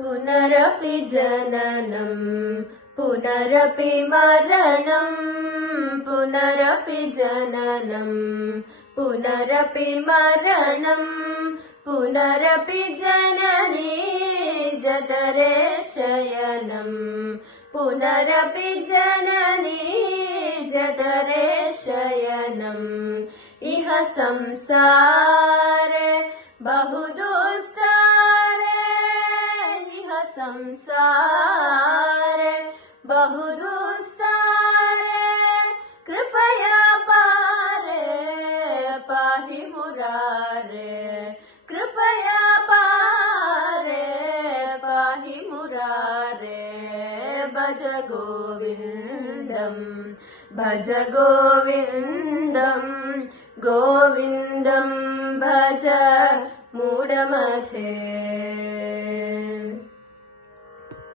पुनरपि जननं पुनरपि मरणं पुनरपि जननं पुनरपि मरणं पुनरपि जननी जठरे शयनं पुनरपि जननी जठरे शयनम् इह संसारे बहुदुस्तारे इह संसारे बहुदुस्तारे कृपया पारे पाहि मुरारे कृपया पारे पाहि मुरारे भज गोविन्दम् भज गोविन्दम् गोविन्दं भज मूढमते।